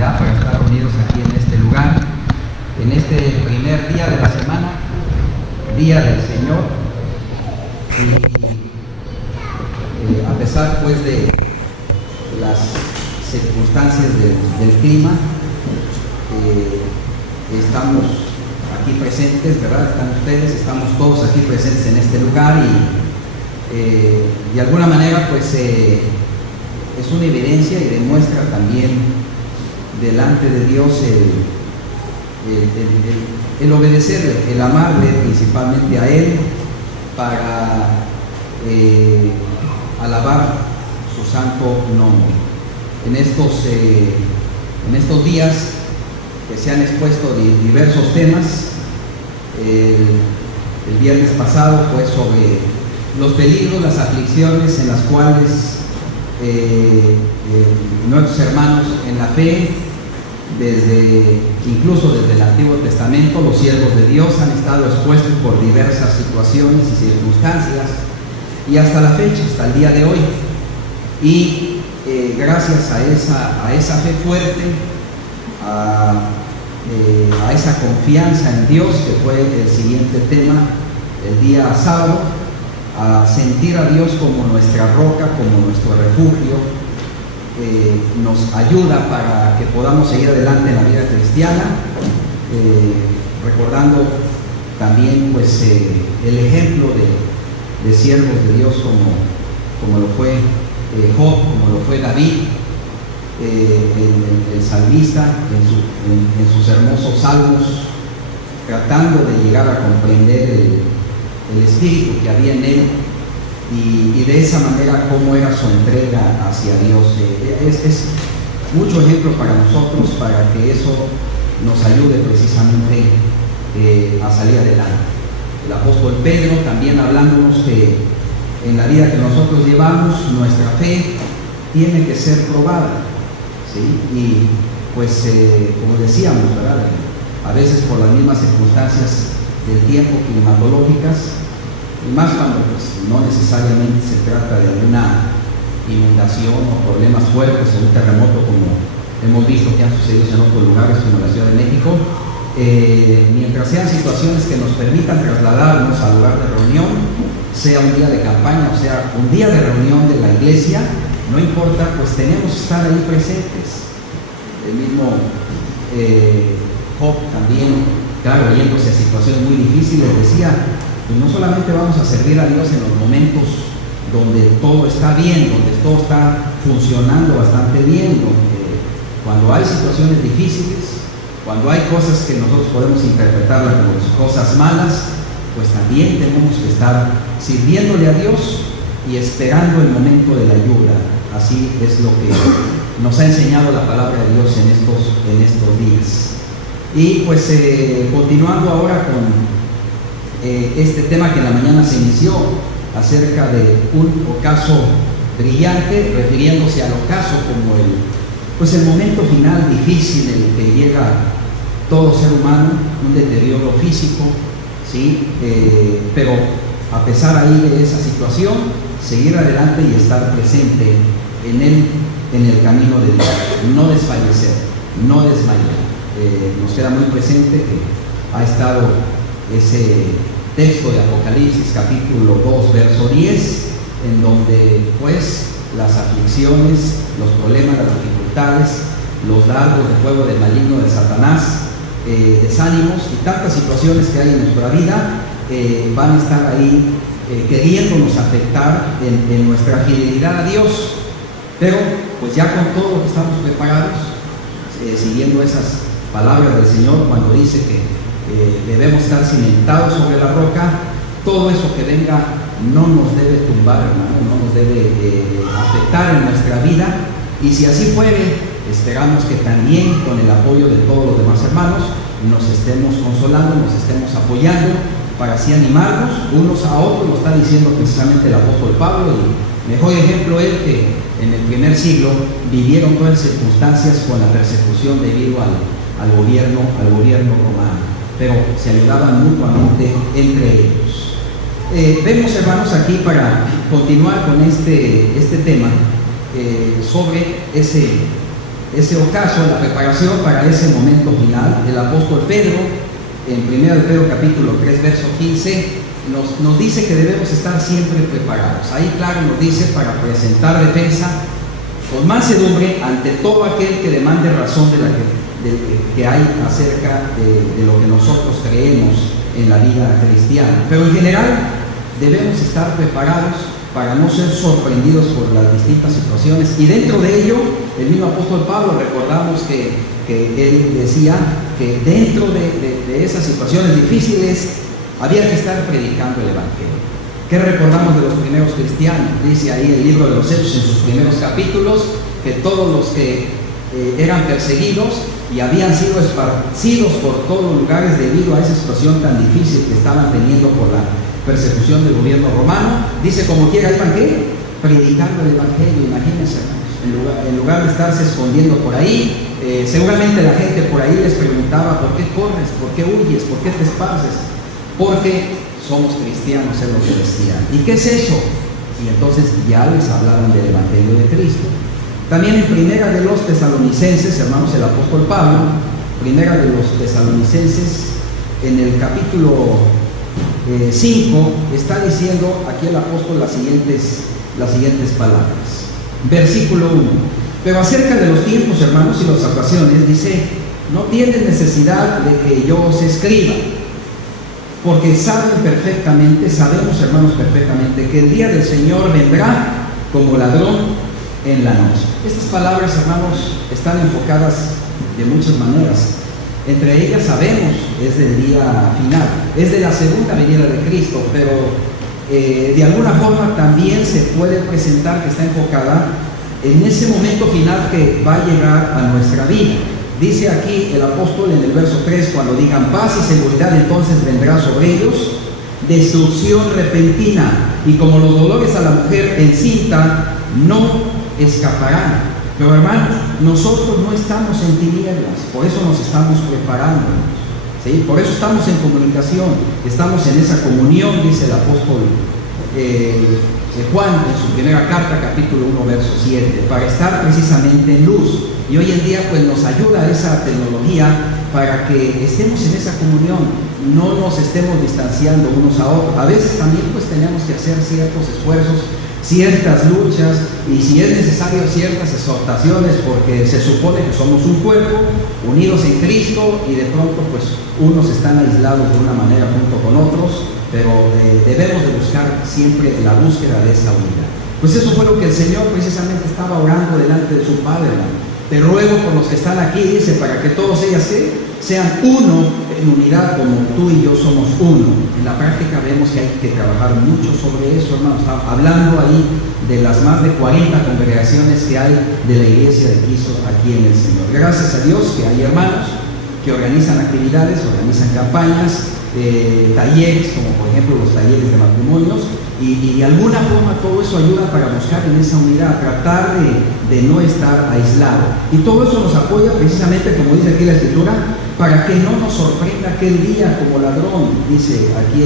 oportunidad para estar reunidos aquí en este lugar, en este primer día de la semana, Día del Señor. Y a pesar pues de las circunstancias del clima, estamos aquí presentes, ¿verdad? Están ustedes, estamos todos aquí presentes en este lugar y de alguna manera pues es una evidencia y demuestra también delante de Dios el obedecerle, el amarle principalmente a Él para alabar su santo nombre. En estos días que se han expuesto diversos temas, el viernes pasado fue sobre los peligros, las aflicciones en las cuales nuestros hermanos en la fe, incluso desde el Antiguo Testamento, los siervos de Dios han estado expuestos por diversas situaciones y circunstancias, y hasta la fecha, hasta el día de hoy. Y gracias a esa fe fuerte, a esa confianza en Dios, que fue el siguiente tema el día sábado, a sentir a Dios como nuestra roca, como nuestro refugio, nos ayuda para que podamos seguir adelante en la vida cristiana, recordando también pues el ejemplo de siervos de Dios como lo fue Job, como lo fue David, el salmista en sus hermosos salmos, tratando de llegar a comprender el espíritu que había en él y de esa manera cómo era su entrega hacia Dios. Es mucho ejemplo para nosotros, para que eso nos ayude precisamente a salir adelante. El apóstol Pedro también hablándonos que en la vida que nosotros llevamos, nuestra fe tiene que ser probada, ¿sí? Y pues como decíamos, ¿verdad? A veces por las mismas circunstancias del tiempo, climatológicas, y más cuando pues, no necesariamente se trata de una inundación o problemas fuertes o un terremoto como hemos visto que han sucedido en otros lugares como la Ciudad de México. Mientras sean situaciones que nos permitan trasladarnos al lugar de reunión, sea un día de campaña o sea un día de reunión de la iglesia, no importa, pues tenemos que estar ahí presentes. El mismo Job también, claro, yéndose a situaciones muy difíciles, decía, pues no solamente vamos a servir a Dios en los momentos donde todo está bien, donde todo está funcionando bastante bien, donde cuando hay situaciones difíciles, cuando hay cosas que nosotros podemos interpretarlas como cosas malas, pues también tenemos que estar sirviéndole a Dios y esperando el momento de la ayuda. Así es lo que nos ha enseñado la palabra de Dios en estos días. Y pues continuando ahora con este tema que en la mañana se inició acerca de un ocaso brillante, refiriéndose al ocaso como el momento final difícil en el que llega todo ser humano, un deterioro físico, ¿sí? Pero a pesar ahí de esa situación, seguir adelante y estar presente en el camino de Dios, no desfallecer, no desmayar. Nos queda muy presente que ha estado ese texto de Apocalipsis capítulo 2 verso 10, en donde pues las aflicciones, los problemas, las dificultades, los dardos de fuego del maligno de Satanás, desánimos y tantas situaciones que hay en nuestra vida van a estar ahí queriéndonos afectar en nuestra fidelidad a Dios. Pero pues ya con todo lo que estamos preparados, siguiendo esas palabras del Señor cuando dice que debemos estar cimentados sobre la roca, todo eso que venga no nos debe tumbar, hermano, no nos debe afectar en nuestra vida. Y si así fuere, esperamos que también con el apoyo de todos los demás hermanos nos estemos consolando, nos estemos apoyando para así animarnos unos a otros. Lo está diciendo precisamente el apóstol Pablo, y mejor ejemplo él, que en el primer siglo vivieron todas las circunstancias con la persecución debido al gobierno romano, pero se ayudaban mutuamente entre ellos. Vemos, hermanos, aquí para continuar con este tema sobre ese ese ocaso, la preparación para ese momento final, el apóstol Pedro, en 1 Pedro capítulo 3, verso 15, nos dice que debemos estar siempre preparados. Ahí claro nos dice para presentar defensa con mansedumbre ante todo aquel que demande razón de que hay acerca de lo que nosotros creemos en la vida cristiana. Pero en general debemos estar preparados para no ser sorprendidos por las distintas situaciones. Y dentro de ello, el mismo apóstol Pablo, recordamos que él decía que dentro de esas situaciones difíciles había que estar predicando el Evangelio. ¿Qué recordamos de los primeros cristianos? Dice ahí el libro de los Hechos en sus primeros capítulos que todos los que eran perseguidos y habían sido esparcidos por todos los lugares debido a esa situación tan difícil que estaban teniendo por la persecución del gobierno romano, dice como quiera iban ¿qué? Predicando el Evangelio. Imagínense, hermanos, en lugar de estarse escondiendo por ahí, seguramente la gente por ahí les preguntaba: ¿por qué corres? ¿Por qué huyes? ¿Por qué te esparces? Porque somos cristianos, es lo que decían. ¿Y qué es eso? Y entonces ya les hablaron del Evangelio de Cristo. También en Primera de los Tesalonicenses, hermanos, el apóstol Pablo, Primera de los Tesalonicenses, en el capítulo 5, está diciendo aquí el apóstol las siguientes palabras. Versículo 1. Pero acerca de los tiempos, hermanos, y las ocasiones, dice: no tienen necesidad de que yo os escriba, porque sabemos, hermanos, perfectamente que el día del Señor vendrá como ladrón en la noche. Estas palabras, hermanos, están enfocadas de muchas maneras. Entre ellas sabemos, es del día final, es de la segunda venida de Cristo, pero de alguna forma también se puede presentar que está enfocada en ese momento final que va a llegar a nuestra vida. Dice aquí el apóstol en el verso 3: cuando digan paz y seguridad, entonces vendrá sobre ellos destrucción repentina, y como los dolores a la mujer encinta, no escaparán. Pero hermanos, nosotros no estamos en tinieblas, por eso nos estamos preparando, ¿sí? Por eso estamos en comunicación, estamos en esa comunión, dice el apóstol Juan en su primera carta, capítulo 1, verso 7, para estar precisamente en luz. Y hoy en día pues nos ayuda esa tecnología para que estemos en esa comunión, no nos estemos distanciando unos a otros. A veces también pues tenemos que hacer ciertos esfuerzos, ciertas luchas, y si es necesario ciertas exhortaciones, porque se supone que somos un cuerpo unidos en Cristo y de pronto pues unos están aislados de una manera junto con otros, pero debemos de buscar siempre la búsqueda de esa unidad. Pues eso fue lo que el Señor precisamente estaba orando delante de su Padre, hermano. Te ruego por los que están aquí, dice, para que todos ellos sean uno en unidad como tú y yo somos uno. En la práctica vemos que hay que trabajar mucho sobre eso, hermanos. Hablando ahí de las más de 40 congregaciones que hay de la iglesia de Cristo aquí en el Señor. Gracias a Dios que hay hermanos que organizan actividades, organizan campañas, talleres, como por ejemplo los talleres de matrimonios, y de alguna forma todo eso ayuda para buscar en esa unidad, tratar de no estar aislado. Y todo eso nos apoya precisamente, como dice aquí la Escritura, para que no nos sorprenda aquel día como ladrón, dice aquí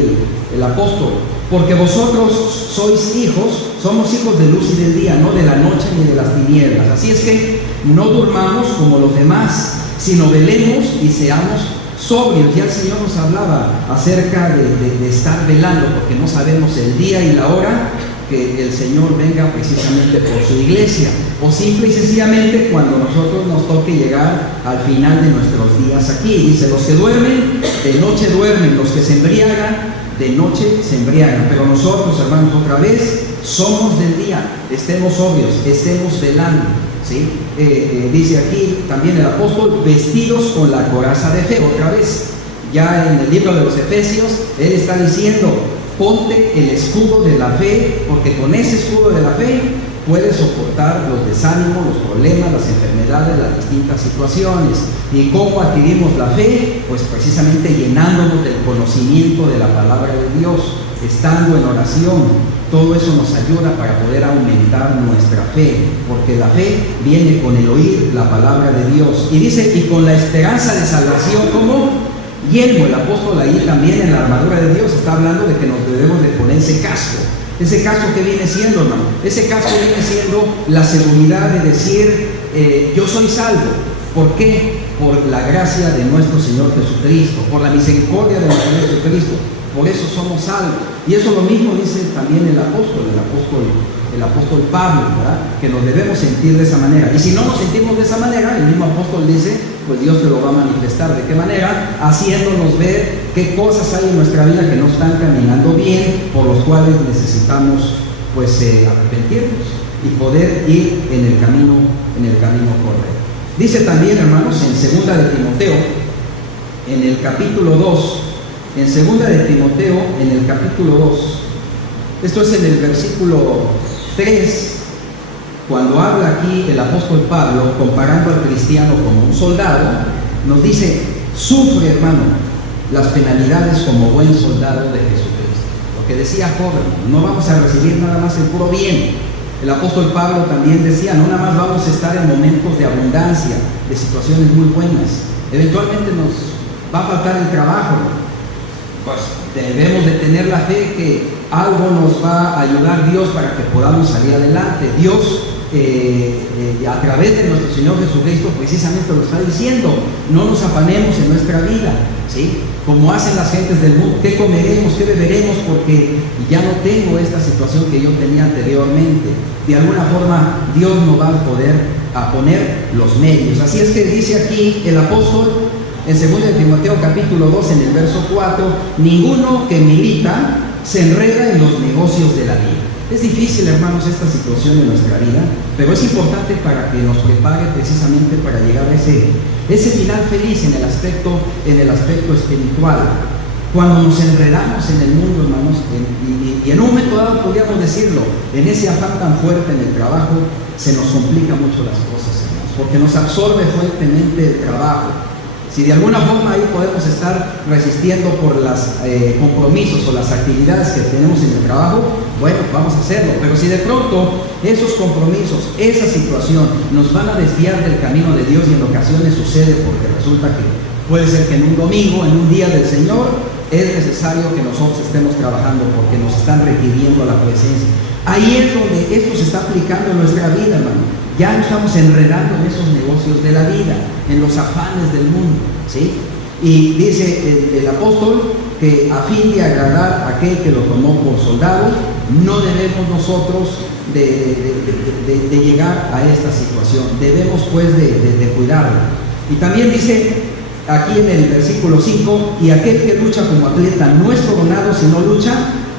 el apóstol, porque vosotros sois hijos, somos hijos de luz y del día, no de la noche ni de las tinieblas. Así es que no durmamos como los demás, sino velemos y seamos sobrios. Ya el Señor nos hablaba acerca de estar velando, porque no sabemos el día y la hora que el Señor venga precisamente por su iglesia, o simple y sencillamente cuando nosotros nos toque llegar al final de nuestros días aquí. Dice: los que duermen, de noche duermen; los que se embriagan, de noche se embriagan. Pero nosotros, hermanos, otra vez, somos del día, estemos sobrios, estemos velando, ¿sí? Dice aquí también el apóstol: vestidos con la coraza de fe. Otra vez, ya en el libro de los Efesios, él está diciendo: ponte el escudo de la fe, porque con ese escudo de la fe puedes soportar los desánimos, los problemas, las enfermedades, las distintas situaciones. ¿Y cómo adquirimos la fe? Pues precisamente llenándonos del conocimiento de la palabra de Dios, estando en oración. Todo eso nos ayuda para poder aumentar nuestra fe, porque la fe viene con el oír la palabra de Dios. Y dice: y con la esperanza de salvación como yelmo. El apóstol ahí también en la armadura de Dios está hablando de que nos debemos de poner ese casco. Ese casco que viene siendo, hermano, ese casco viene siendo la seguridad de decir: yo soy salvo. ¿Por qué? Por la gracia de nuestro Señor Jesucristo, por la misericordia de nuestro Señor Jesucristo. Por eso somos salvos. Y eso lo mismo dice también el apóstol Pablo, ¿verdad? Que nos debemos sentir de esa manera. Y si no nos sentimos de esa manera, el mismo apóstol dice, pues Dios te lo va a manifestar. ¿De qué manera? Haciéndonos ver qué cosas hay en nuestra vida que no están caminando bien, por los cuales necesitamos pues arrepentirnos y poder ir en el camino correcto. Dice también, hermanos, en 2 de Timoteo, en el capítulo 2, en 2 de Timoteo, en el capítulo 2, esto es en el versículo 3, cuando habla aquí el apóstol Pablo, comparando al cristiano como un soldado, nos dice, sufre, hermano, las penalidades como buen soldado de Jesucristo. Lo que decía joven, no vamos a recibir nada más el puro bien. El apóstol Pablo también decía, no nada más vamos a estar en momentos de abundancia, de situaciones muy buenas. Eventualmente nos va a faltar el trabajo. Pues debemos de tener la fe que algo nos va a ayudar Dios para que podamos salir adelante. Dios, a través de nuestro Señor Jesucristo, precisamente lo está diciendo, no nos afanemos en nuestra vida, ¿sí? Como hacen las gentes del mundo, ¿qué comeremos, qué beberemos? Porque ya no tengo esta situación que yo tenía anteriormente. De alguna forma, Dios nos va a poder poner los medios. Así es que dice aquí el apóstol, en 2 de Timoteo capítulo 2, en el verso 4, ninguno que milita se enreda en los negocios de la vida. Es difícil, hermanos, esta situación en nuestra vida, pero es importante para que nos prepare precisamente para llegar a ese final feliz en el aspecto espiritual. Cuando nos enredamos en el mundo, hermanos, y en un momento dado podríamos decirlo, en ese afán tan fuerte en el trabajo, se nos complica mucho las cosas, hermanos, porque nos absorbe fuertemente el trabajo. Si de alguna forma ahí podemos estar resistiendo por los compromisos o las actividades que tenemos en el trabajo, bueno, vamos a hacerlo. Pero si de pronto esos compromisos, esa situación nos van a desviar del camino de Dios, y en ocasiones sucede porque resulta que puede ser que en un domingo, en un día del Señor, es necesario que nosotros estemos trabajando porque nos están requiriendo la presencia. Ahí es donde esto se está aplicando en nuestra vida, hermano. Ya no estamos enredando en esos negocios de la vida, en los afanes del mundo, ¿sí? Y dice el apóstol que a fin de agradar a aquel que lo tomó por soldado, no debemos nosotros de llegar a esta situación. Debemos pues de cuidarlo. Y también dice aquí en el versículo 5, y aquel que lucha como atleta no es coronado, sino lucha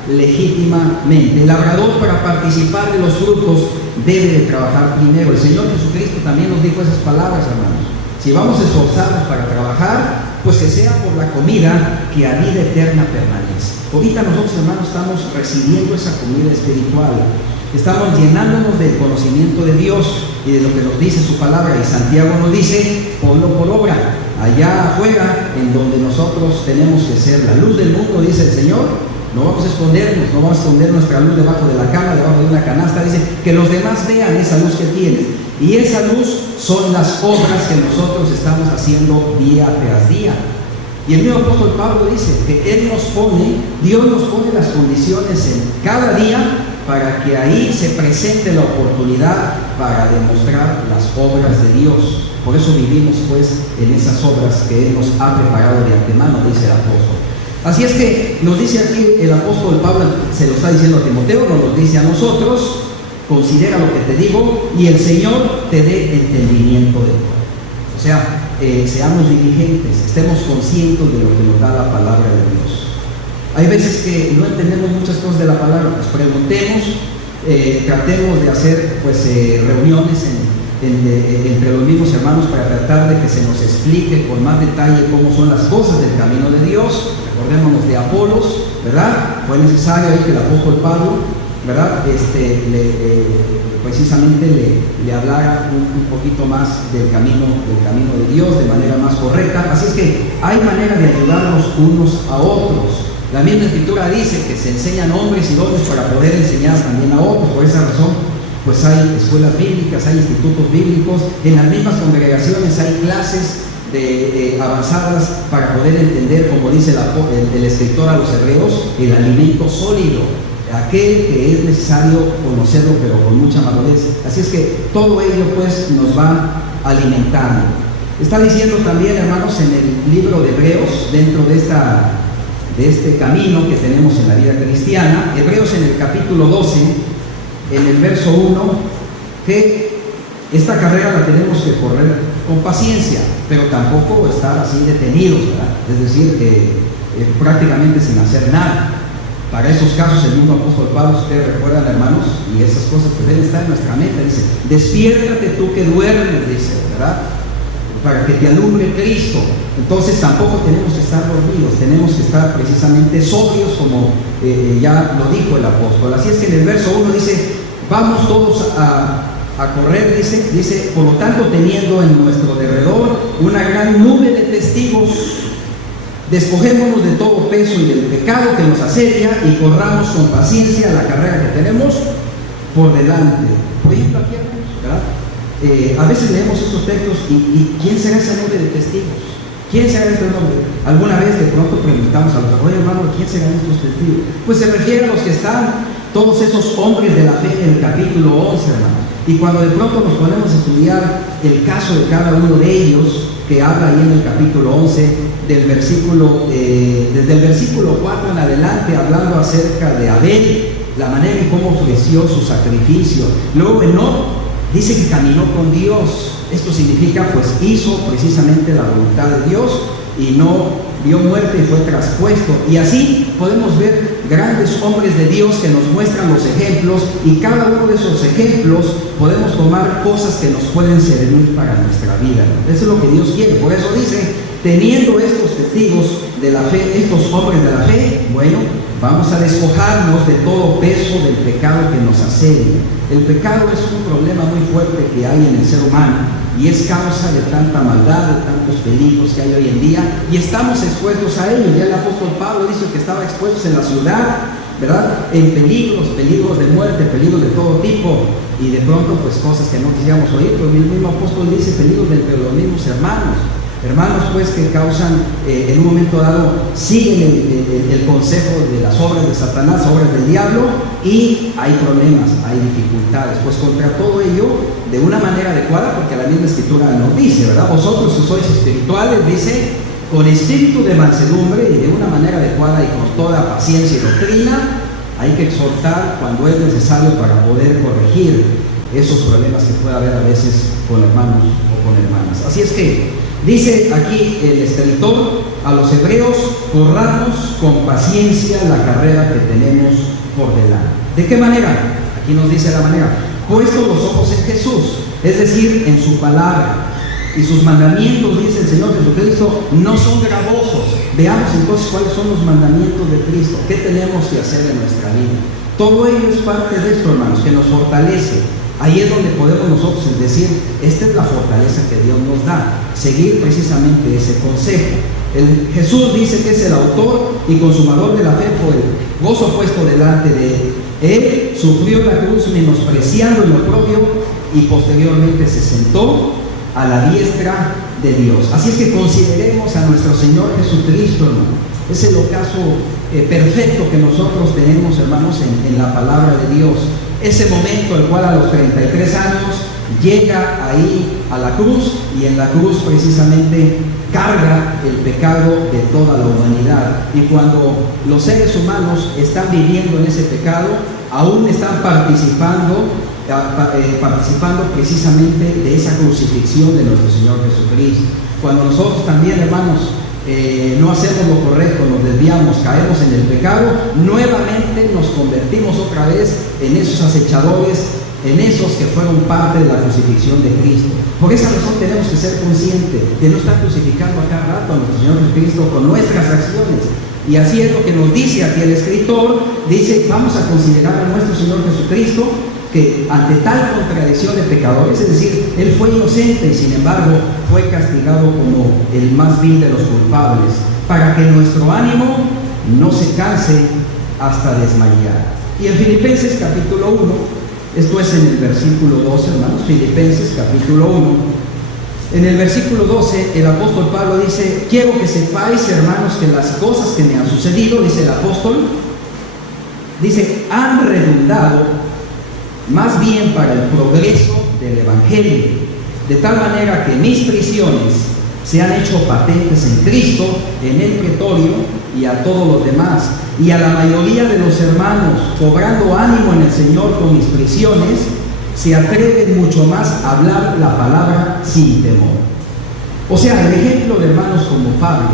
legítimamente. El labrador, para participar de los frutos, debe de trabajar primero. El Señor Jesucristo también nos dijo esas palabras, hermanos. Si vamos a esforzarnos para trabajar, pues que sea por la comida que a vida eterna permanece. Ahorita nosotros, hermanos, estamos recibiendo esa comida espiritual. Estamos llenándonos del conocimiento de Dios y de lo que nos dice su palabra. Y Santiago nos dice, ponlo por obra. Allá afuera, en donde nosotros tenemos que ser la luz del mundo, dice el Señor. No vamos a escondernos, no vamos a esconder nuestra luz debajo de la cama, debajo de una canasta. Dice que los demás vean esa luz que tienes. Y esa luz son las obras que nosotros estamos haciendo día tras día. Y el mismo apóstol Pablo dice que Dios nos pone las condiciones en cada día para que ahí se presente la oportunidad para demostrar las obras de Dios. Por eso vivimos pues en esas obras que Él nos ha preparado de antemano, dice el apóstol. Así es que nos dice aquí el apóstol Pablo, se lo está diciendo a Timoteo, nos lo dice a nosotros, considera lo que te digo y el Señor te dé entendimiento de todo. O sea, seamos diligentes, estemos conscientes de lo que nos da la palabra de Dios. Hay veces que no entendemos muchas cosas de la palabra, pues preguntemos, tratemos de hacer pues reuniones entre los mismos hermanos para tratar de que se nos explique con más detalle cómo son las cosas del camino de Dios. Recordémonos de Apolos, ¿verdad? Fue necesario ahí que el apóstol Pablo, ¿verdad? Precisamente le hablara un poquito más del camino de Dios de manera más correcta. Así es que hay manera de ayudarnos unos a otros. La misma Escritura dice que se enseñan hombres y dones para poder enseñar también a otros. Por esa razón, pues hay escuelas bíblicas, hay institutos bíblicos, en las mismas congregaciones hay clases avanzadas para poder entender, como dice el escritor a los hebreos, el alimento sólido. aquel que es necesario conocerlo, pero con mucha madurez. Así es que todo ello pues nos va alimentando. Está diciendo también, hermanos, en el libro de Hebreos, dentro de este camino que tenemos en la vida cristiana, Hebreos en el capítulo 12, en el verso 1, que esta carrera la tenemos que correr con paciencia, pero tampoco estar así detenidos, ¿verdad? Es decir, prácticamente sin hacer nada. Para esos casos, el mismo apóstol Pablo, ustedes recuerdan, hermanos, y esas cosas que deben estar en nuestra mente, dice: despiértate tú que duermes, dice, ¿verdad? Para que te alumbre Cristo. Entonces tampoco tenemos que estar dormidos, tenemos que estar precisamente sobrios, como ya lo dijo el apóstol. Así es que en el verso 1 dice: vamos todos a correr, dice, por lo tanto, teniendo en nuestro derredor una gran nube de testigos, despojémonos de todo peso y del pecado que nos asedia y corramos con paciencia la carrera que tenemos por delante. Por ejemplo, aquí, ¿verdad? A veces leemos estos textos y ¿quién será esa nube de testigos? ¿Quién será este nombre? Alguna vez de pronto preguntamos a los: oye, hermano, ¿quién serán estos testigos? Pues se refiere a los que están, todos esos hombres de la fe en el capítulo 11, hermano. Y cuando de pronto nos ponemos a estudiar el caso de cada uno de ellos, que habla ahí en el capítulo 11, desde el versículo 4 en adelante, hablando acerca de Abel, la manera en cómo ofreció su sacrificio. Luego Enoc dice que caminó con Dios. Esto significa, pues, hizo precisamente la voluntad de Dios y no vio muerte y fue traspuesto. Y así podemos ver grandes hombres de Dios que nos muestran los ejemplos, y cada uno de esos ejemplos podemos tomar cosas que nos pueden servir para nuestra vida. Eso es lo que Dios quiere. Por eso dice: teniendo estos testigos de la fe, estos hombres de la fe, bueno, vamos a despojarnos de todo peso del pecado que nos asedia. El pecado es un problema muy fuerte que hay en el ser humano y es causa de tanta maldad, de tantos peligros que hay hoy en día, y estamos expuestos a ello. Ya el apóstol Pablo dice que estaba expuesto en la ciudad, ¿verdad? En peligros de muerte, peligros de todo tipo, y de pronto pues cosas que no quisiéramos oír. Pero el mismo apóstol dice peligros entre los mismos hermanos pues que causan, en un momento dado, siguen el consejo de las obras de Satanás, obras del diablo, y hay problemas, hay dificultades. Pues contra todo ello, de una manera adecuada, porque la misma escritura nos dice, ¿verdad? Vosotros que sois espirituales, dice, con espíritu de mansedumbre y de una manera adecuada y con toda paciencia y doctrina, hay que exhortar cuando es necesario para poder corregir esos problemas que puede haber a veces con hermanos o con hermanas. Así es que dice aquí el escritor a los hebreos: corramos con paciencia la carrera que tenemos por delante. ¿De qué manera? Aquí nos dice la manera: puestos los ojos en Jesús, es decir, en su palabra. Y sus mandamientos, dice el Señor Jesucristo, no son gravosos. Veamos entonces cuáles son los mandamientos de Cristo. ¿Qué tenemos que hacer en nuestra vida? Todo ello es parte de esto, hermanos, que nos fortalece. Ahí es donde podemos nosotros decir: esta es la fortaleza que Dios nos da, seguir precisamente ese consejo. Jesús dice que es el autor y consumador de la fe, por el gozo puesto delante de él. Él sufrió la cruz menospreciando el oprobio y posteriormente se sentó a la diestra de Dios. Así es que consideremos a nuestro Señor Jesucristo, hermano. Es el ocaso perfecto que nosotros tenemos, hermanos, en la palabra de Dios. Ese momento, el cual a los 33 años llega ahí a la cruz, y en la cruz precisamente carga el pecado de toda la humanidad. Y cuando los seres humanos están viviendo en ese pecado, aún están participando precisamente de esa crucifixión de nuestro Señor Jesucristo. Cuando nosotros también, hermanos, no hacemos lo correcto, nos desviamos, caemos en el pecado, nuevamente nos convertimos otra vez en esos acechadores, en esos que fueron parte de la crucifixión de Cristo. Por esa razón tenemos que ser conscientes de no estar crucificando a cada rato a nuestro Señor Jesucristo con nuestras acciones. Y así es lo que nos dice aquí el escritor. Dice: vamos a considerar a nuestro Señor Jesucristo, que ante tal contradicción de pecadores, es decir, Él fue inocente y sin embargo fue castigado como el más vil de los culpables, para que nuestro ánimo no se canse hasta desmayar. Y en Filipenses capítulo 1, esto es en el versículo 12, hermanos, Filipenses capítulo 1, en el versículo 12, el apóstol Pablo dice: quiero que sepáis, hermanos, que las cosas que me han sucedido, dice el apóstol, dice, han redundado más bien para el progreso del Evangelio, de tal manera que mis prisiones se han hecho patentes en Cristo, en el pretorio y a todos los demás, y a la mayoría de los hermanos, cobrando ánimo en el Señor con mis prisiones, se atreven mucho más a hablar la palabra sin temor. O sea, el ejemplo de hermanos como Pablo,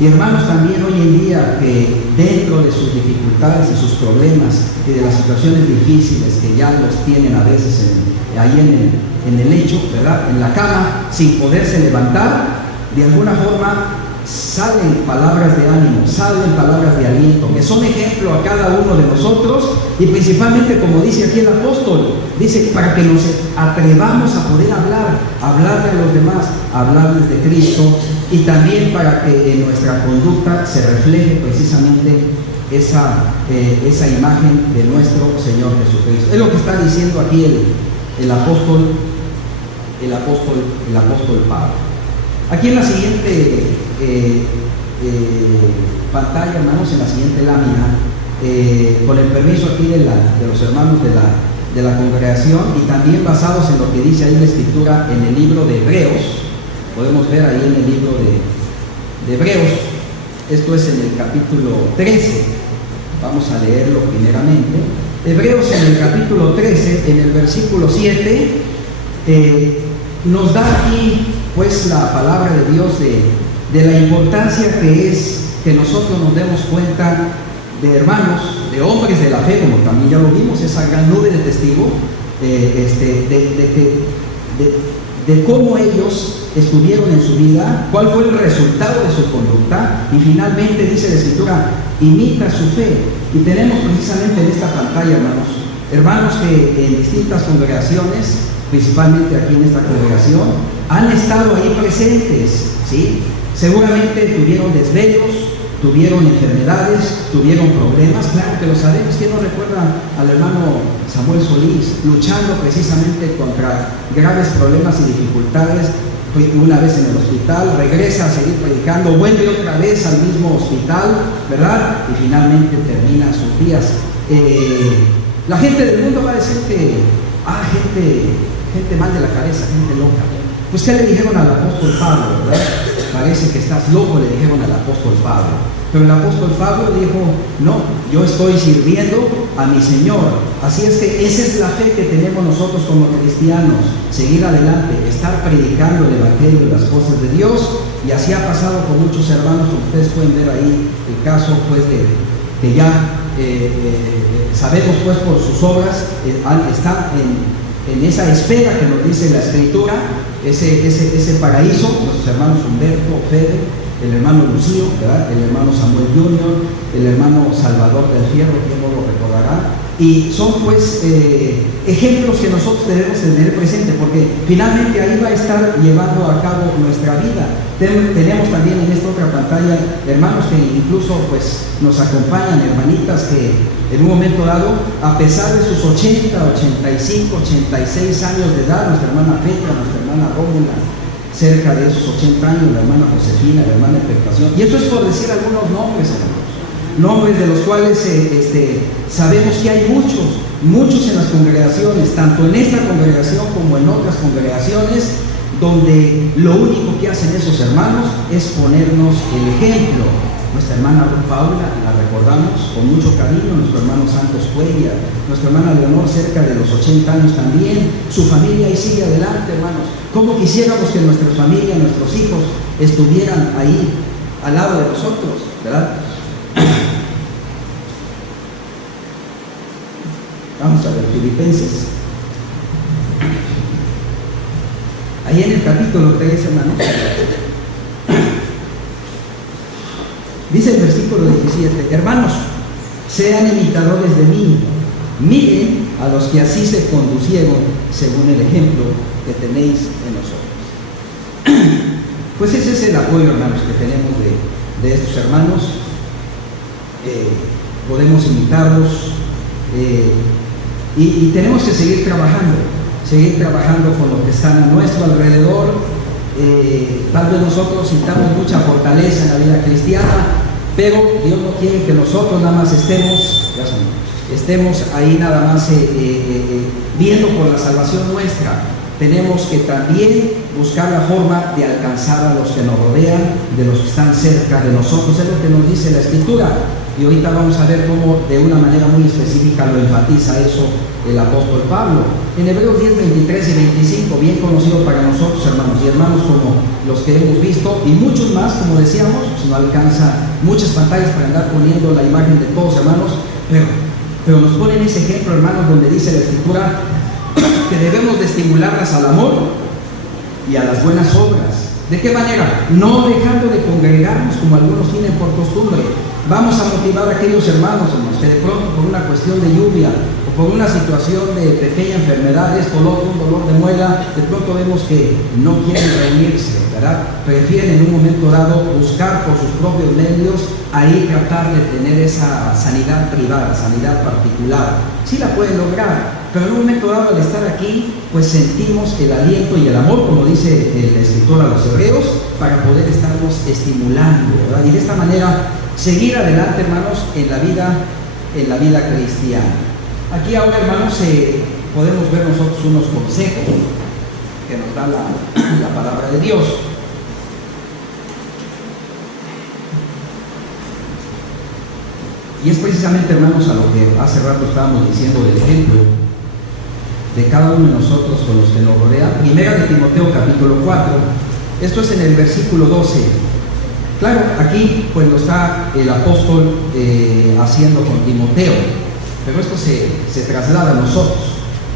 y hermanos también hoy en día que dentro de sus dificultades y sus problemas y de las situaciones difíciles que ya los tienen a veces ahí en el lecho, ¿verdad?, en la cama, sin poderse levantar, de alguna forma salen palabras de ánimo, salen palabras de aliento, que son ejemplo a cada uno de nosotros, y principalmente, como dice aquí el apóstol, dice, para que nos atrevamos a poder hablarle a los demás, hablarles de Cristo, y también para que en nuestra conducta se refleje precisamente esa imagen de nuestro Señor Jesucristo. Es lo que está diciendo aquí el apóstol Pablo. Aquí en la siguiente pantalla, hermanos, en la siguiente lámina, con el permiso aquí de los hermanos de la congregación, y también basados en lo que dice ahí la Escritura en el libro de Hebreos, podemos ver ahí en el libro de Hebreos, esto es en el capítulo 13, vamos a leerlo primeramente. Hebreos en el capítulo 13, en el versículo 7, nos da aquí pues la palabra de Dios de la importancia que es que nosotros nos demos cuenta de hermanos, de hombres de la fe, como también ya lo vimos, esa gran nube de testigos, de cómo ellos estuvieron en su vida, cuál fue el resultado de su conducta, y finalmente dice la Escritura, imita su fe. Y tenemos precisamente en esta pantalla, hermanos que en distintas congregaciones, principalmente aquí en esta congregación, han estado ahí presentes, ¿sí? Seguramente tuvieron desvelos, tuvieron enfermedades, tuvieron problemas, claro que lo sabemos. ¿Quién no recuerda al hermano Samuel Solís luchando precisamente contra graves problemas y dificultades? Una vez en el hospital, regresa a seguir predicando, vuelve otra vez al mismo hospital, ¿verdad? Y finalmente termina sus días. La gente del mundo va a decir que, gente mal de la cabeza, gente loca. Pues ¿qué le dijeron al apóstol Pablo, verdad? Parece que estás loco, le dijeron al apóstol Pablo. Pero el apóstol Pablo dijo, no, yo estoy sirviendo a mi Señor. Así es que esa es la fe que tenemos nosotros como cristianos, seguir adelante, estar predicando el Evangelio de las cosas de Dios. Y así ha pasado con muchos hermanos, como ustedes pueden ver ahí el caso pues que ya sabemos pues por sus obras, están en esa espera que nos dice la Escritura, ese paraíso, nuestros hermanos Humberto, Fede, el hermano Lucío, ¿verdad?, el hermano Samuel Junior, el hermano Salvador del Fierro, quien no lo recordará, y son pues ejemplos que nosotros debemos tener presente, porque finalmente ahí va a estar llevando a cabo nuestra vida. Tenemos también en esta otra pantalla hermanos que incluso pues nos acompañan, hermanitas que en un momento dado, a pesar de sus 80, 85, 86 años de edad, nuestra hermana Petra, nuestra hermana Rómula, cerca de esos 80 años, la hermana Josefina, la hermana Expectación, y eso es por decir algunos nombres, hermanos, nombres de los cuales sabemos que hay muchos en las congregaciones, tanto en esta congregación como en otras congregaciones, donde lo único que hacen esos hermanos es ponernos el ejemplo. Nuestra hermana Ruth Paula, la recordamos con mucho cariño, nuestro hermano Santos Cuellar, nuestra hermana Leonor cerca de los 80 años también, su familia ahí sigue adelante, hermanos. ¿Cómo quisiéramos que nuestra familia, nuestros hijos estuvieran ahí al lado de nosotros, verdad? Vamos a ver, Filipenses. Ahí en el capítulo 3, hermanos, dice el versículo 17, hermanos, sean imitadores de mí, miren a los que así se conducieron según el ejemplo que tenéis en nosotros. Pues ese es el apoyo, hermanos, que tenemos de estos hermanos. Podemos imitarlos y tenemos que seguir trabajando con los que están a nuestro alrededor. Tal vez nosotros sintamos mucha fortaleza en la vida cristiana, pero Dios no quiere que nosotros nada más estemos, ya son muchos, estemos ahí nada más viendo por la salvación nuestra. Tenemos que también buscar la forma de alcanzar a los que nos rodean, de los que están cerca de nosotros. Es lo que nos dice la Escritura. Y ahorita vamos a ver cómo de una manera muy específica lo enfatiza eso el apóstol Pablo. En Hebreos 10, 23 y 25, bien conocido para nosotros, hermanos y hermanos, como los que hemos visto, y muchos más, como decíamos, pues no alcanza muchas pantallas para andar poniendo la imagen de todos, hermanos, pero nos ponen ese ejemplo, hermanos, donde dice la Escritura que debemos de estimularlas al amor y a las buenas obras. ¿De qué manera? No dejando de congregarnos como algunos tienen por costumbre. Vamos a motivar a aquellos hermanos que de pronto por una cuestión de lluvia o por una situación de pequeña enfermedad, esto, lo otro, un dolor de muela, de pronto vemos que no quieren reunirse, ¿verdad? Prefieren en un momento dado buscar por sus propios medios ahí tratar de tener esa sanidad privada, sanidad particular. Sí la pueden lograr, pero en un momento dado al estar aquí, pues sentimos el aliento y el amor, como dice el escritor a los Hebreos, para poder estarnos estimulando, ¿verdad? Y de esta manera seguir adelante, hermanos, en la vida cristiana. Aquí ahora, hermanos, podemos ver nosotros unos consejos que nos da la palabra de Dios. Y es precisamente, hermanos, a lo que hace rato estábamos diciendo del ejemplo de cada uno de nosotros con los que nos rodean. Primera de Timoteo capítulo 4, esto es en el versículo 12. Claro, aquí pues lo está el apóstol haciendo con Timoteo, pero esto se traslada a nosotros.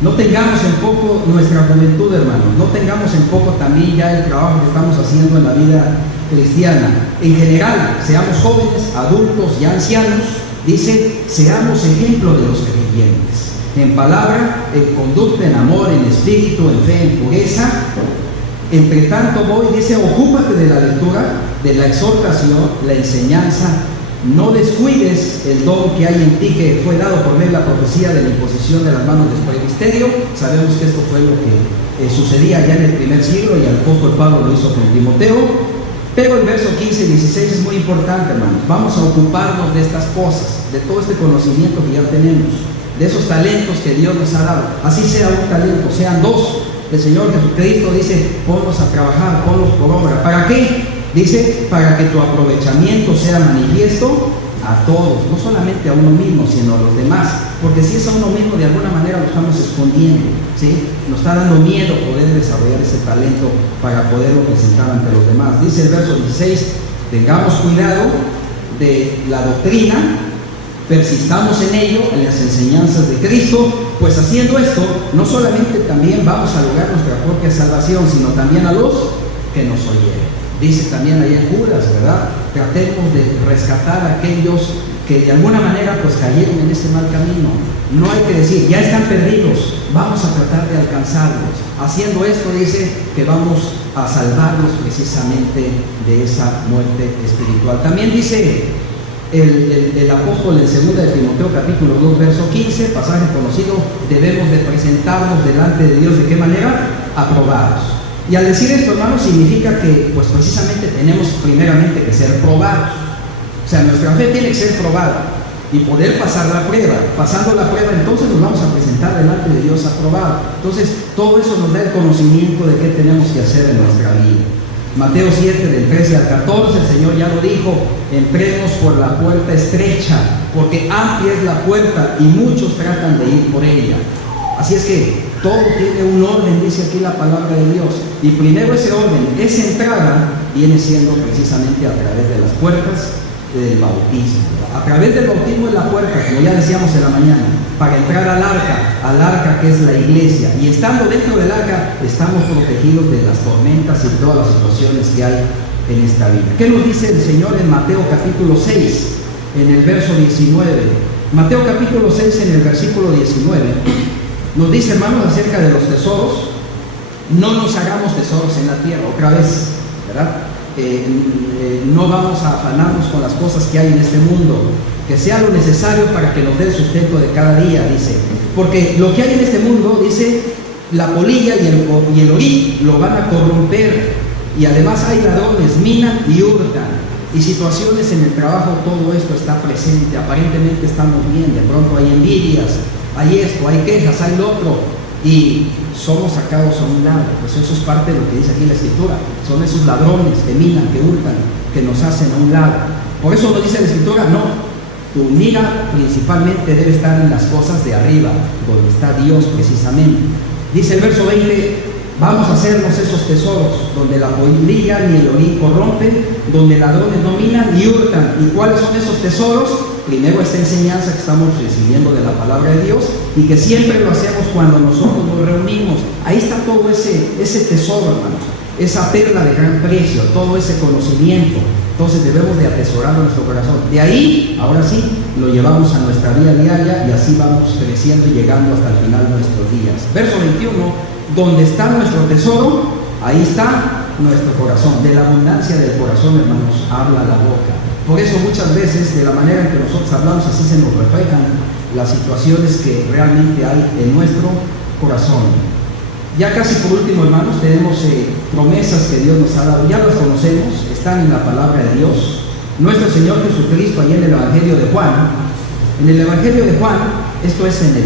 No tengamos en poco nuestra juventud, hermanos, no tengamos en poco también ya el trabajo que estamos haciendo en la vida cristiana. En general, seamos jóvenes, adultos y ancianos, dice, seamos ejemplo de los creyentes. En palabra, en conducta, en amor, en espíritu, en fe, en pureza. Entre tanto voy, dice, ocúpate de la lectura, de la exhortación, la enseñanza. No descuides el don que hay en ti, que fue dado por medio de la profecía de la imposición de las manos del presbiterio. Sabemos que esto fue lo que sucedía ya en el primer siglo y el apóstol Pablo lo hizo con Timoteo. Pero el verso 15 y 16 es muy importante, hermanos. Vamos a ocuparnos de estas cosas, de todo este conocimiento que ya tenemos, de esos talentos que Dios nos ha dado. Así sea un talento, sean dos. El Señor Jesucristo dice, ponlos a trabajar, ponlos por obra. ¿Para qué? Dice, para que tu aprovechamiento sea manifiesto a todos, no solamente a uno mismo, sino a los demás. Porque si es a uno mismo, de alguna manera lo estamos escondiendo, ¿sí? Nos está dando miedo poder desarrollar ese talento para poderlo presentar ante los demás. Dice el verso 16, tengamos cuidado de la doctrina, persistamos en ello, en las enseñanzas de Cristo, pues haciendo esto, no solamente también vamos a lograr nuestra propia salvación, sino también a los que nos oyen. Dice también ahí en Judas, ¿verdad? Tratemos de rescatar a aquellos que de alguna manera pues cayeron en ese mal camino. No hay que decir, ya están perdidos, vamos a tratar de alcanzarlos. Haciendo esto dice que vamos a salvarlos precisamente de esa muerte espiritual. También dice el apóstol en 2 de Timoteo capítulo 2 verso 15, pasaje conocido, debemos de presentarnos delante de Dios, ¿de qué manera? Aprobados. Y al decir esto, hermanos, significa que pues precisamente tenemos primeramente que ser probados. O sea, nuestra fe tiene que ser probada y poder pasar la prueba. Pasando la prueba, entonces nos vamos a presentar delante de Dios aprobado. Entonces, todo eso nos da el conocimiento de qué tenemos que hacer en nuestra vida. Mateo 7, del 13 al 14, el Señor ya lo dijo, entremos por la puerta estrecha, porque amplia es la puerta y muchos tratan de ir por ella. Así es que todo tiene un orden, dice aquí la palabra de Dios. Y primero ese orden, esa entrada, viene siendo precisamente a través de las puertas del bautismo. A través del bautismo es la puerta, como ya decíamos en la mañana, para entrar al arca que es la iglesia. Y estando dentro del arca, estamos protegidos de las tormentas y todas las situaciones que hay en esta vida. ¿Qué nos dice el Señor en Mateo capítulo 6, en el verso 19? Mateo capítulo 6, en el versículo 19. Nos dice, hermanos, acerca de los tesoros. No nos hagamos tesoros en la tierra, otra vez, ¿verdad? No vamos a afanarnos con las cosas que hay en este mundo, que sea lo necesario para que nos dé el sustento de cada día, dice. Porque lo que hay en este mundo, dice, la polilla y el orín lo van a corromper, y además hay ladrones, minan y hurtan. y situaciones en el trabajo, todo esto está presente, aparentemente estamos bien, de pronto hay envidias, hay esto, hay quejas, hay lo otro, y somos sacados a un lado. Pues eso es parte de lo que dice aquí la Escritura, son esos ladrones que minan, que hurtan, que nos hacen a un lado. Por eso nos dice la Escritura, no, tu mira principalmente debe estar en las cosas de arriba, donde está Dios precisamente. Dice el verso 20, vamos a hacernos esos tesoros, donde la polilla ni el orín corrompen, donde ladrones no minan ni hurtan. ¿Y cuáles son esos tesoros? Primero, esta enseñanza que estamos recibiendo de la palabra de Dios, y que siempre lo hacemos cuando nosotros nos reunimos. Ahí está todo ese tesoro, hermanos, esa perla de gran precio, todo ese conocimiento. Entonces debemos de atesorarlo en nuestro corazón. De ahí, ahora sí, lo llevamos a nuestra vida diaria, y así vamos creciendo y llegando hasta el final de nuestros días. Verso 21, donde está nuestro tesoro, ahí está nuestro corazón. De la abundancia del corazón, hermanos, habla la boca. Por eso muchas veces, de la manera en que nosotros hablamos, así se nos reflejan las situaciones que realmente hay en nuestro corazón. Ya casi por último, hermanos, tenemos promesas que Dios nos ha dado. Ya las conocemos, están en la palabra de Dios. Nuestro Señor Jesucristo, allá en el Evangelio de Juan, esto es en el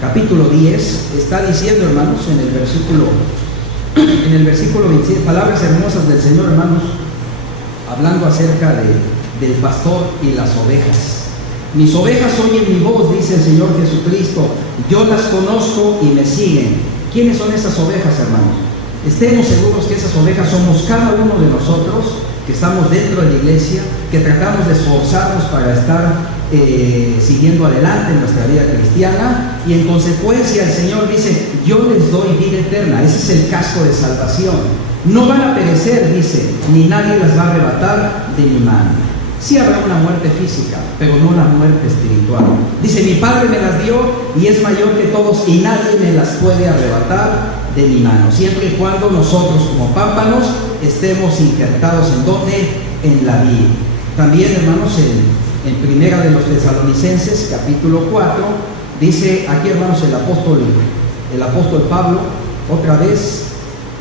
capítulo 10, está diciendo, hermanos, en el versículo 27, palabras hermosas del Señor, hermanos, hablando acerca del pastor y las ovejas. Mis ovejas oyen mi voz, dice el Señor Jesucristo, yo las conozco y me siguen. ¿Quiénes son esas ovejas, hermanos? Estemos seguros que esas ovejas somos cada uno de nosotros, que estamos dentro de la iglesia, que tratamos de esforzarnos para estar siguiendo adelante en nuestra vida cristiana, y en consecuencia el Señor dice, yo les doy vida eterna. Ese es el casco de salvación. No van a perecer, dice, ni nadie las va a arrebatar de mi mano. Sí habrá una muerte física, pero no la muerte espiritual. Dice, mi Padre me las dio y es mayor que todos, y nadie me las puede arrebatar de mi mano, siempre y cuando nosotros como pámpanos estemos injertados en donde, en la vid. También, hermanos, en Primera de los Tesalonicenses, capítulo 4, dice aquí, hermanos, el apóstol Pablo, otra vez,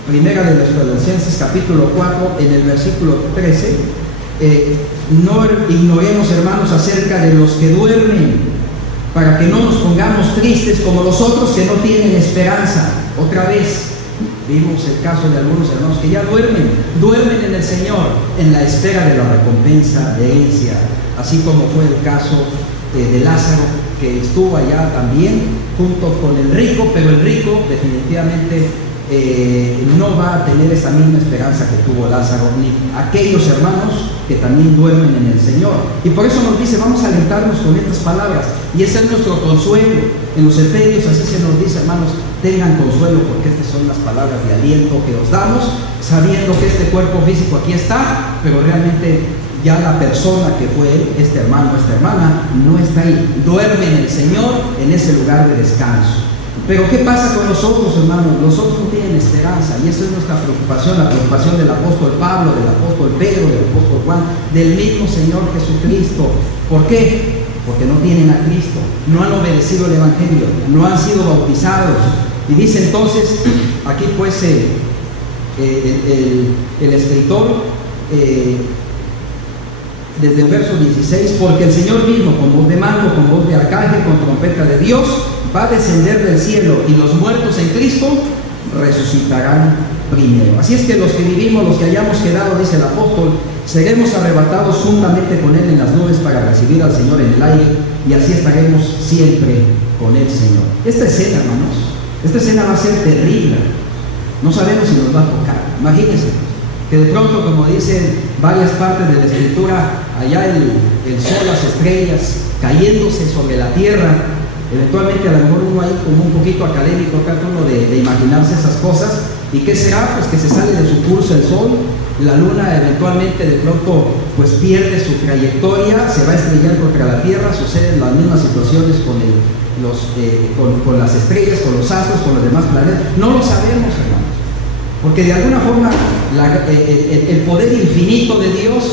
Primera de los Tesalonicenses, capítulo 4, en el versículo 13, no ignoremos, hermanos, acerca de los que duermen, para que no nos pongamos tristes como los otros que no tienen esperanza. Otra vez vimos el caso de algunos hermanos que ya duermen en el Señor, en la espera de la recompensa de herencia, así como fue el caso de Lázaro, que estuvo allá también junto con el rico, pero el rico definitivamente no va a tener esa misma esperanza que tuvo Lázaro, ni aquellos hermanos que también duermen en el Señor. Y por eso nos dice, vamos a alentarnos con estas palabras, y ese es nuestro consuelo. En los Efesios así se nos dice, hermanos, tengan consuelo, porque estas son las palabras de aliento que os damos, sabiendo que este cuerpo físico aquí está, pero realmente ya la persona que fue él, este hermano, esta hermana, no está ahí. Duerme en el Señor, en ese lugar de descanso. Pero ¿qué pasa con nosotros, hermanos? Los otros no tienen esperanza, y esa es nuestra preocupación, la preocupación del apóstol Pablo, del apóstol Pedro, del apóstol Juan, del mismo Señor Jesucristo. ¿Por qué? Porque no tienen a Cristo, no han obedecido el Evangelio, no han sido bautizados. Y dice entonces, aquí pues el escritor, desde el verso 16, porque el Señor mismo, con voz de mando, con voz de arcángel, con trompeta de Dios, va a descender del cielo, y los muertos en Cristo resucitarán primero. Así es que los que vivimos, los que hayamos quedado, dice el apóstol, seremos arrebatados juntamente con Él en las nubes para recibir al Señor en el aire, y así estaremos siempre con el Señor. Esta escena, hermanos, esta escena va a ser terrible. No sabemos si nos va a tocar. Imagínense que de pronto, como dicen varias partes de la Escritura, allá el sol, las estrellas cayéndose sobre la tierra. Eventualmente, a lo mejor uno ahí como un poquito académico, trata uno de imaginarse esas cosas. ¿Y qué será? Pues que se sale de su curso el sol, la luna eventualmente de pronto pues pierde su trayectoria, se va a estrellar contra la tierra. Suceden las mismas situaciones con las estrellas, con los astros, con los demás planetas. No lo sabemos, hermanos, porque de alguna forma el poder infinito de Dios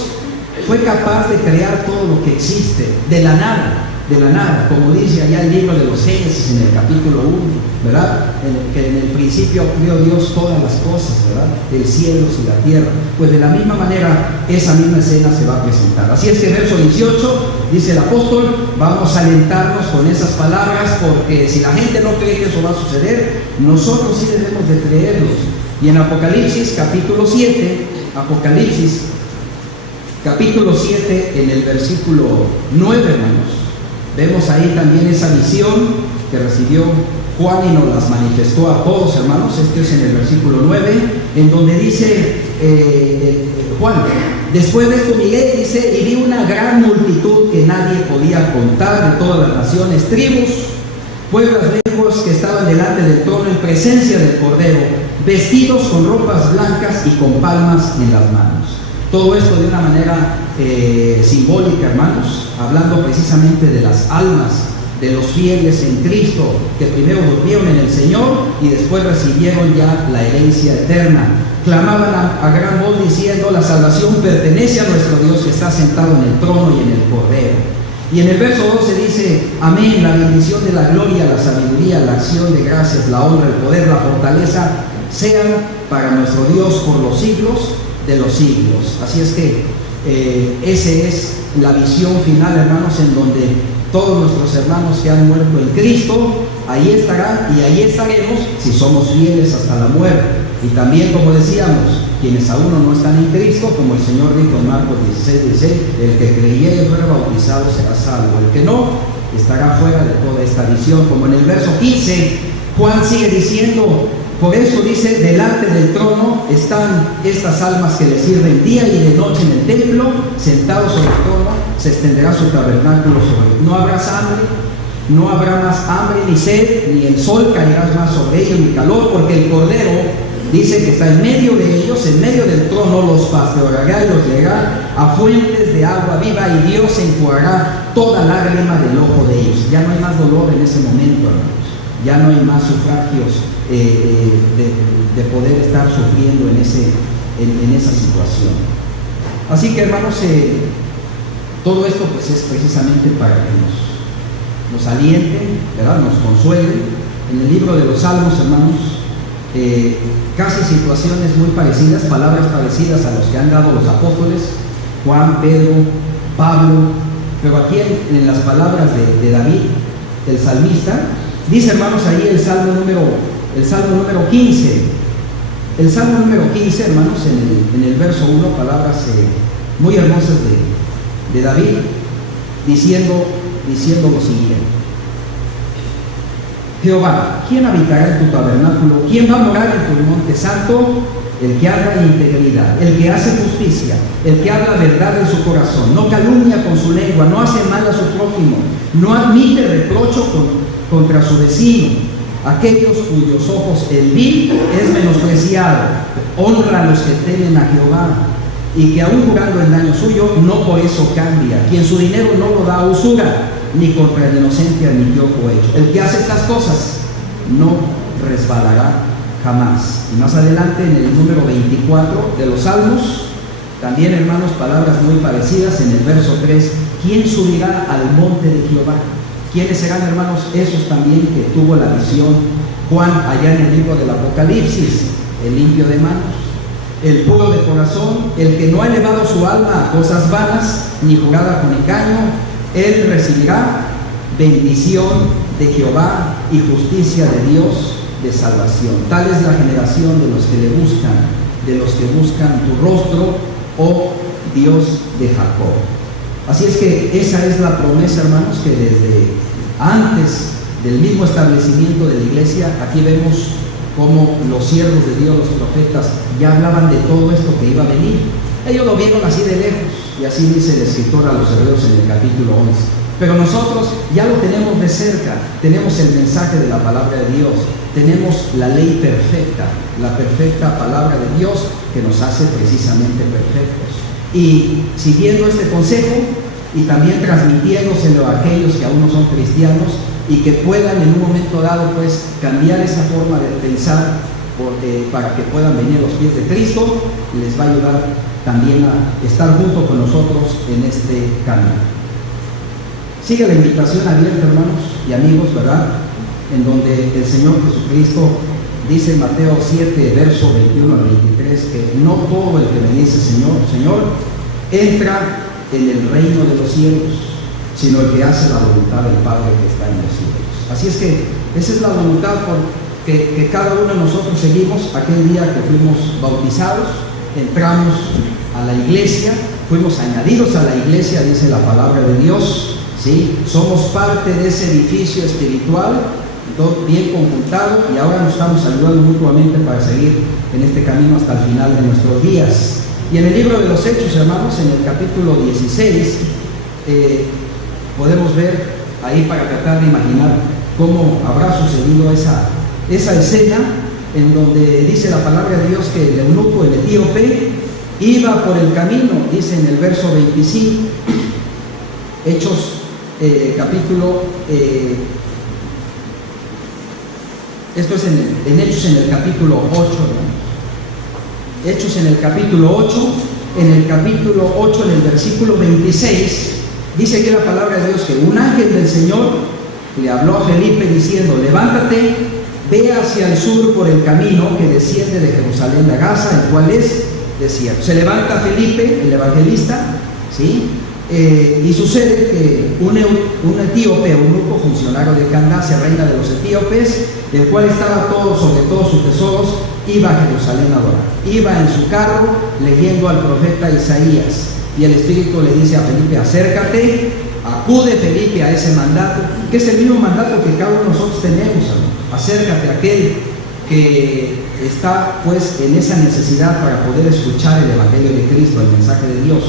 fue capaz de crear todo lo que existe de la nada. de la nada, como dice allá el libro de los Génesis en el capítulo 1, ¿verdad? Que en el principio creó Dios todas las cosas, ¿verdad? El cielo y la tierra. Pues de la misma manera, esa misma escena se va a presentar. Así es que verso 18, dice el apóstol, vamos a alentarnos con esas palabras, porque si la gente no cree que eso va a suceder, nosotros sí debemos de creerlos. Y en Apocalipsis, capítulo 7, Apocalipsis, capítulo 7, en el versículo 9, hermanos, vemos ahí también esa visión que recibió Juan y nos las manifestó a todos, hermanos. Este es en el versículo 9, en donde dice Juan, después de esto miré, dice, y vi una gran multitud que nadie podía contar, de todas las naciones, tribus, pueblos lejos, que estaban delante del trono en presencia del Cordero, vestidos con ropas blancas y con palmas en las manos. Todo esto de una manera simbólica, hermanos, hablando precisamente de las almas de los fieles en Cristo, que primero durmieron en el Señor y después recibieron ya la herencia eterna. Clamaban a gran voz diciendo, la salvación pertenece a nuestro Dios que está sentado en el trono y en el Cordero. Y en el verso 12 dice, amén, la bendición de la gloria, la sabiduría, la acción de gracias, la honra, el poder, la fortaleza, sean para nuestro Dios por los siglos de los siglos. Así es que esa es la visión final, hermanos, en donde todos nuestros hermanos que han muerto en Cristo, ahí estarán y ahí estaremos si somos fieles hasta la muerte. Y también, como decíamos, quienes aún no están en Cristo, como el Señor dijo en Marcos 16, dice, el que creyere y fuera bautizado será salvo, el que no, estará fuera de toda esta visión. Como en el verso 15, Juan sigue diciendo, por eso dice, delante del trono están estas almas que le sirven día y de noche en el templo, sentados sobre el trono, se extenderá su tabernáculo sobre él. No habrá hambre, no habrá más hambre ni sed, ni el sol caerá más sobre ellos, ni calor, porque el Cordero dice que está en medio de ellos, en medio del trono, los pastoreará y los llevará a fuentes de agua viva, y Dios enjuagará toda lágrima del ojo de ellos. Ya no hay más dolor en ese momento, hermanos. Ya no hay más sufragios de poder estar sufriendo en esa situación. Así que, hermanos, todo esto pues es precisamente para que nos alienten, ¿verdad? Nos consuelen. En el libro de los Salmos, hermanos, casi situaciones muy parecidas, palabras parecidas a los que han dado los apóstoles, Juan, Pedro, Pablo, pero aquí en las palabras de David, el salmista, dice, hermanos, ahí el Salmo número 15. El Salmo número 15, hermanos, en el verso 1, palabras muy hermosas de David, diciendo lo siguiente. Jehová, ¿quién habitará en tu tabernáculo? ¿Quién va a morar en tu monte santo? El que habla en integridad, el que hace justicia, el que habla verdad en su corazón, no calumnia con su lengua, no hace mal a su prójimo, no admite reprocho contra su vecino, aquellos cuyos ojos el vil es menospreciado, honra a los que temen a Jehová, y que aún jurando el daño suyo, no por eso cambia, quien su dinero no lo da a usura, ni contra el inocente admitió cohecho. El que hace estas cosas no resbalará jamás. Y más adelante, en el número 24 de los Salmos, también, hermanos, palabras muy parecidas en el verso 3, ¿quién subirá al monte de Jehová? ¿Quiénes serán, hermanos? Esos también que tuvo la visión Juan allá en el libro del Apocalipsis, el limpio de manos, el puro de corazón, el que no ha elevado su alma a cosas vanas, ni jurada con engaño, él recibirá bendición de Jehová y justicia de Dios de salvación. Tal es la generación de los que le buscan, de los que buscan tu rostro, oh Dios de Jacob. Así es que esa es la promesa, hermanos, que desde antes del mismo establecimiento de la iglesia, aquí vemos cómo los siervos de Dios, los profetas, ya hablaban de todo esto que iba a venir. Ellos lo vieron así de lejos, y así dice el escritor a los Hebreos en el capítulo 11. Pero nosotros ya lo tenemos de cerca, tenemos el mensaje de la palabra de Dios, tenemos la ley perfecta, la perfecta palabra de Dios que nos hace precisamente perfectos. Y siguiendo este consejo y también transmitiéndoselo a aquellos que aún no son cristianos y que puedan en un momento dado pues cambiar esa forma de pensar para que puedan venir a los pies de Cristo, les va a ayudar también a estar junto con nosotros en este camino. Sigue la invitación abierta, hermanos y amigos, ¿verdad? En donde el Señor Jesucristo dice en Mateo 7, verso 21 al 23, que no todo el que me dice Señor, Señor, entra en el reino de los cielos, sino el que hace la voluntad del Padre que está en los cielos. Así es que esa es la voluntad que cada uno de nosotros seguimos aquel día que fuimos bautizados, entramos a la iglesia, fuimos añadidos a la iglesia, dice la palabra de Dios, ¿sí? Somos parte de ese edificio espiritual bien conjuntado, y ahora nos estamos ayudando mutuamente para seguir en este camino hasta el final de nuestros días. Y en el libro de los Hechos, hermanos, en el capítulo 16, podemos ver ahí, para tratar de imaginar cómo habrá sucedido esa escena, en donde dice la palabra de Dios que el eunuco, el etíope, iba por el camino, dice en el verso 25, Hechos capítulo, esto es en Hechos en el capítulo 8, ¿no? Hechos en el capítulo 8, en el capítulo 8, en el versículo 26, dice aquí la palabra de Dios que un ángel del Señor le habló a Felipe diciendo: levántate, ve hacia el sur por el camino que desciende de Jerusalén a Gaza, el cual es desierto. Se levanta Felipe, el evangelista, ¿sí? Y sucede que un etíope, eunuco, funcionario de Candace, reina de los etíopes, del cual estaba todo sobre todos sus tesoros, iba a Jerusalén a adorar. Iba en su carro leyendo al profeta Isaías, y el Espíritu le dice a Felipe: acércate, acude Felipe a ese mandato, que es el mismo mandato que cada uno de nosotros tenemos, hermano. Acércate a aquel que está pues en esa necesidad para poder escuchar el Evangelio de Cristo, el mensaje de Dios.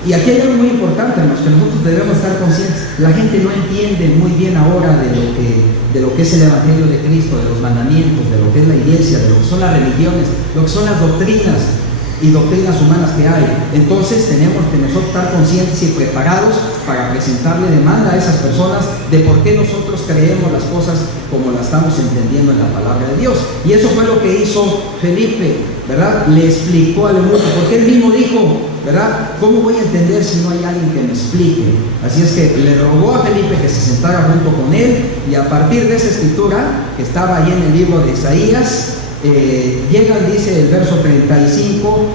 Y aquí hay algo muy importante, hermanos, que nosotros debemos estar conscientes. La gente no entiende muy bien ahora de lo que es el Evangelio de Cristo, de los mandamientos, de lo que es la iglesia, de lo que son las religiones, lo que son las doctrinas y doctrinas humanas que hay. Entonces tenemos que nosotros estar conscientes y preparados para presentarle demanda a esas personas de por qué nosotros creemos las cosas como las estamos entendiendo en la palabra de Dios. Y eso fue lo que hizo Felipe, ¿verdad? Le explicó al eunuco, porque él mismo dijo, ¿verdad? ¿Cómo voy a entender si no hay alguien que me explique? Así es que le rogó a Felipe que se sentara junto con él, y a partir de esa escritura que estaba ahí en el libro de Isaías, llegan, dice el verso 35,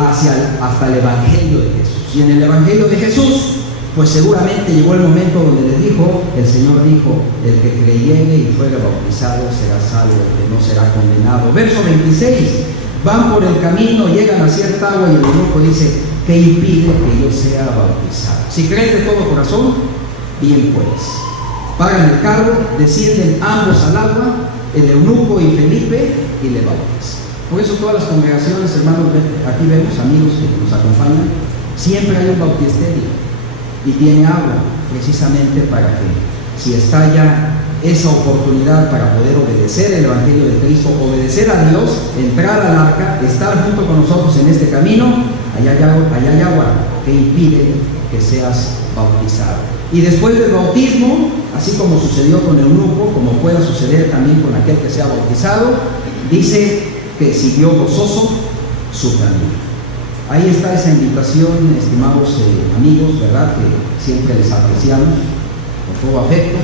hasta el Evangelio de Jesús. Y en el Evangelio de Jesús, pues seguramente llegó el momento donde les dijo, el Señor dijo: el que creyere y fuere bautizado será salvo, el que no será condenado. Verso 26, van por el camino, llegan a cierta agua, y el eunuco dice: ¿qué impide que yo sea bautizado? Si crees de todo corazón, bien puedes. Pagan el carro, descienden ambos al agua, el eunuco y Felipe, y le bautizan. Por eso todas las congregaciones, hermanos, aquí vemos amigos que nos acompañan, siempre hay un bautisterio y tiene agua, precisamente para que, si está ya esa oportunidad para poder obedecer el Evangelio de Cristo, obedecer a Dios, entrar al arca, estar junto con nosotros en este camino, allá hay agua que impide que seas bautizado. Y después del bautismo, así como sucedió con el eunuco, como pueda suceder también con aquel que sea bautizado, dice que siguió gozoso su camino. Ahí está esa invitación, estimados amigos, ¿verdad? Que siempre les apreciamos con todo afecto,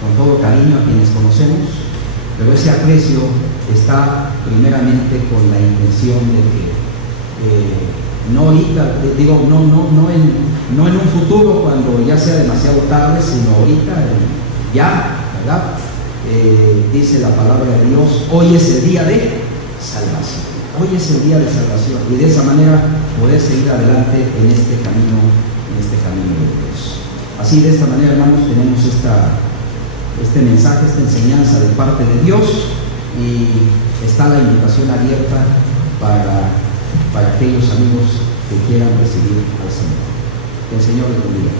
con todo cariño a quienes conocemos, pero ese aprecio está primeramente con la intención de que no ahorita, digo, no en un futuro cuando ya sea demasiado tarde, sino ahorita, ya, ¿verdad? Dice la palabra de Dios: hoy es el día de salvación. Hoy es el día de salvación, y de esa manera poder seguir adelante en este camino de Dios. Así, de esta manera, hermanos, tenemos este mensaje, esta enseñanza de parte de Dios, y está la invitación abierta para aquellos amigos que quieran recibir al Señor. Que el Señor les bendiga.